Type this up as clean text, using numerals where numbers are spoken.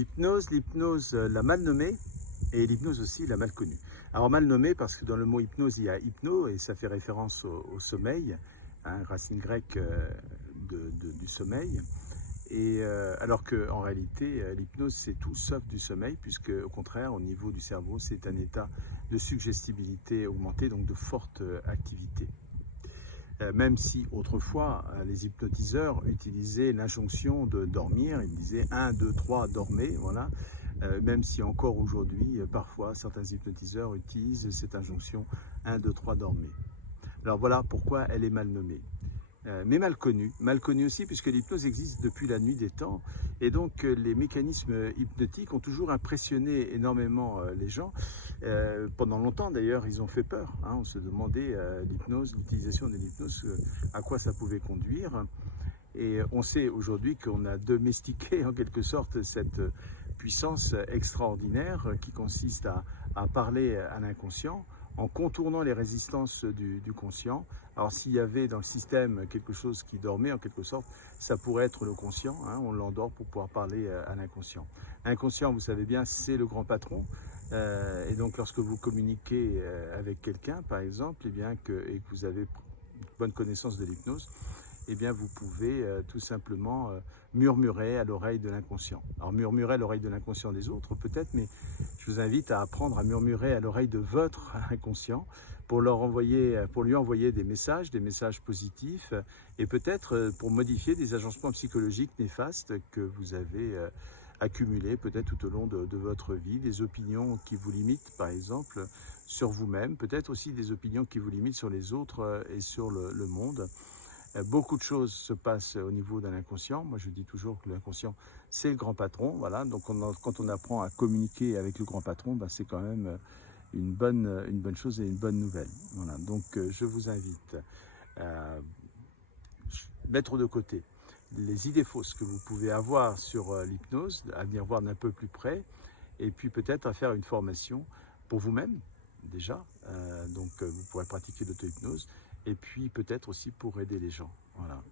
L'hypnose l'a mal nommée et l'hypnose aussi l'a mal connue. Alors mal nommée parce que dans le mot hypnose, il y a hypno et ça fait référence au sommeil, hein, racine grecque du sommeil. Et alors qu'en réalité, l'hypnose, c'est tout sauf du sommeil, puisque au contraire, au niveau du cerveau, c'est un état de suggestibilité augmentée, donc de forte activité. Même si autrefois, les hypnotiseurs utilisaient l'injonction de dormir, ils disaient 1, 2, 3, dormez, voilà. Même si encore aujourd'hui, parfois, certains hypnotiseurs utilisent cette injonction 1, 2, 3, dormez. Alors voilà pourquoi elle est mal nommée. Mais mal connue aussi puisque l'hypnose existe depuis la nuit des temps et donc les mécanismes hypnotiques ont toujours impressionné énormément les gens. Pendant longtemps d'ailleurs ils ont fait peur, hein. On se demandait l'hypnose, l'utilisation de l'hypnose, à quoi ça pouvait conduire. Et on sait aujourd'hui qu'on a domestiqué en quelque sorte cette puissance extraordinaire qui consiste à parler à l'inconscient en contournant les résistances du conscient. Alors s'il y avait dans le système quelque chose qui dormait en quelque sorte, ça pourrait être le conscient, hein, on l'endort pour pouvoir parler à l'inconscient. L'inconscient, vous savez bien, c'est le grand patron. Et donc lorsque vous communiquez avec quelqu'un, par exemple, et que vous avez une bonne connaissance de l'hypnose, eh bien vous pouvez tout simplement murmurer à l'oreille de l'inconscient. Alors murmurer à l'oreille de l'inconscient des autres peut-être, mais je vous invite à apprendre à murmurer à l'oreille de votre inconscient pour lui envoyer des messages positifs et peut-être pour modifier des agencements psychologiques néfastes que vous avez accumulés peut-être tout au long de votre vie, des opinions qui vous limitent par exemple sur vous-même, peut-être aussi des opinions qui vous limitent sur les autres et sur le monde. Beaucoup de choses se passent au niveau de l'inconscient. Moi, je dis toujours que l'inconscient, c'est le grand patron. Voilà. Donc, quand on apprend à communiquer avec le grand patron, c'est quand même une bonne chose et une bonne nouvelle. Voilà. Donc, je vous invite à mettre de côté les idées fausses que vous pouvez avoir sur l'hypnose, à venir voir d'un peu plus près, et puis peut-être à faire une formation pour vous-même, déjà. Donc, vous pourrez pratiquer l'auto-hypnose et puis peut-être aussi pour aider les gens. Voilà.